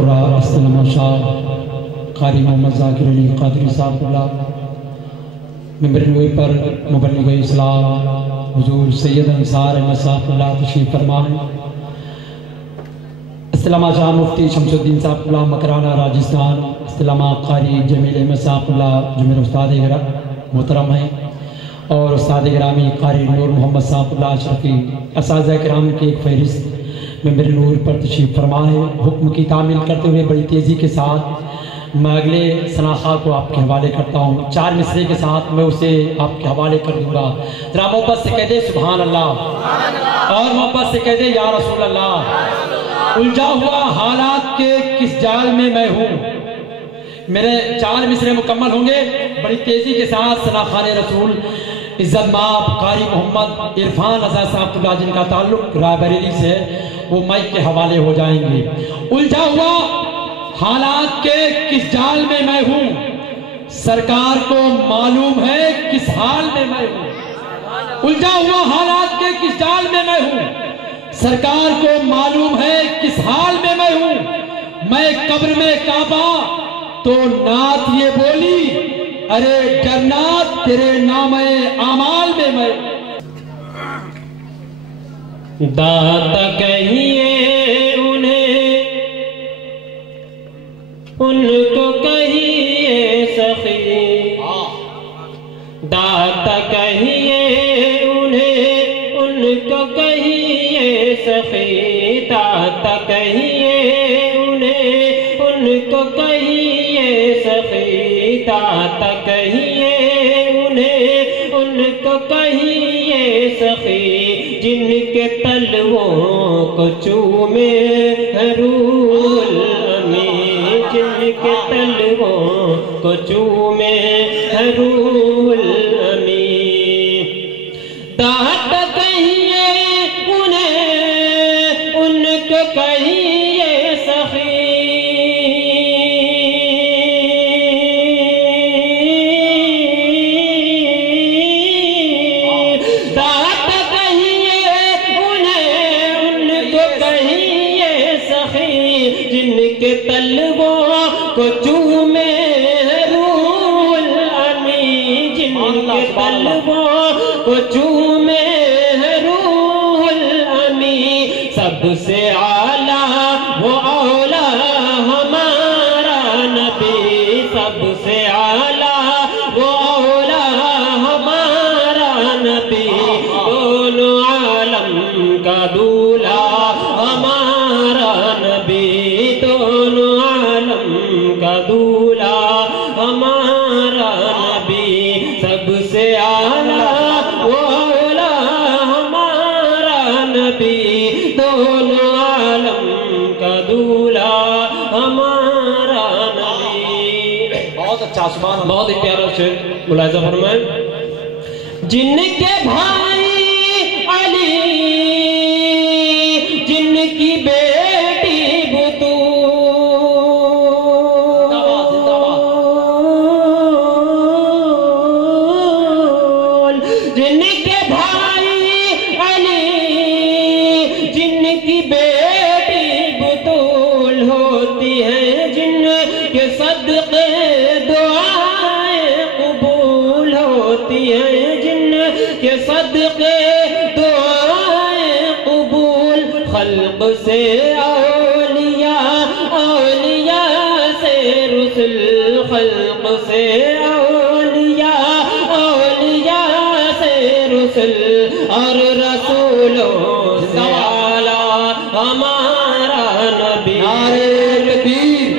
القرآ استلمہ شاہ قاری محمد ذاکر علی قادری صاحب اللہ ممبر نوئی پر مبلغ اسلام حضور سید انصار احمد صاحب اللہ تشریف فرمائیں. استلمہ شاہ مفتی شمس الدین صاحب اللہ مکرانہ راجستان. استلمہ قاری جمیل احمد صاحب اللہ جو میرے استاد محترم ہیں اور استاد گرامی قاری نور محمد صاحب اللہ اشرفی اساتذہ کرام کی ایک فہرست ممبر نور پر تشریف فرما ہے. حکم کی تعمیل کرتے ہوئے بڑی تیزی کے ساتھ میں اگلے ثناخواہ کو آپ کے حوالے کرتا ہوں. 4 مصرعے کے ساتھ میں اسے آپ کے حوالے کر دوں گا. ذرا محبت سے کہہ دے سبحان اللہ اور محبت سے کہہ دے یا رسول اللہ. الجھا ہوا حالات کے کس جال میں میں ہوں. میرے 4 مصرعے مکمل ہوں گے. بڑی تیزی کے ساتھ ثناخوان رسول عزت مآب قاری محمد عرفان رضا صاحب اللہ جن کا تعلق رائے بریلی سے وہ مائک کے حوالے ہو جائیں گے. الجھا ہوا حالات کے کس جال میں میں ہوں, سرکار کو معلوم ہے کس حال میں میں ہوں. الجھا ہوا حالات کے کس جال میں میں ہوں, سرکار کو معلوم ہے کس حال میں میں ہوں. میں قبر میں کعبہ تو نعت یہ بولی, ارے جنات تیرے نام اعمال میں میں. داتا کہیے انہیں, ان کو کہیے سخی. داتا کہیے انہیں, ان کو کہیے سخی. داتا کہیے انہیں, ان کو کہیے سخی. داتا کہیے انہیں, ان کو کہیے سخی. جن کے تلووں کو چومے روح الامین, جن کے تلووں کو چومے روح الامین. داتا کہیے انہیں, ان کو کہیے سخی. تلووں کو چومے روح الامین, جن کے تلووں کو چومے روح الامین. سب سے اعلیٰ وہ اولا ہمارا نبی, سب سے اعلیٰ وہ اولا ہمارا نبی. دونوں عالم کا دولہا ہمارا نبی, دونوں عالم کا دولہا ہمارا نبی. سب سے اعلیٰ وہ اولا ہمارا نبی, دونوں عالم کا دولہا ہمارا نبی. بہت اچھا سبحان اللہ. بہت ہی پیارا شعر ملاحظہ فرمائیں. جن کے بھائی علی, جن کی بیٹی بطول, جن کے بھائی علی, جن کی بیٹی بطول ہوتی ہے, جن کے صدقے دعائیں قبول ہوتی ہیں, جن کے صدقے دعائیں قبول. خلق سے اولیاء, اولیاء سے رسل, خلق سے اولیاء, اولیاء سے رسل, اور رسولوں سے اعلیٰ ہمارا نبی. نعرے تکبیر,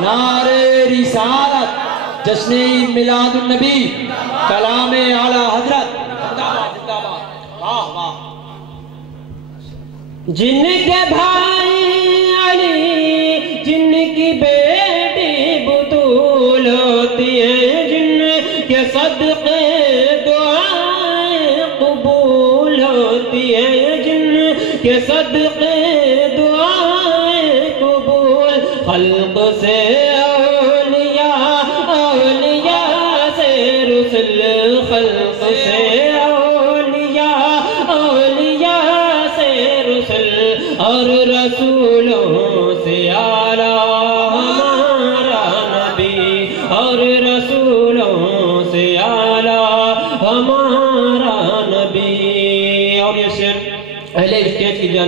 نعرے رسالت, جشن عید میلاد النبی, کلام اعلیٰ حضرت. جن کے بھائی علی, جن کی بیٹی بطول ہوتی ہے, جن کے صدقے دعائیں قبول ہوتی ہے, جن کے صدقے دعائیں قبول. خلق سے اولیاء, اولیاء سے رسل, خلق سے اولیاء, اولیاء سے رسل, اور رسولوں سے اعلیٰ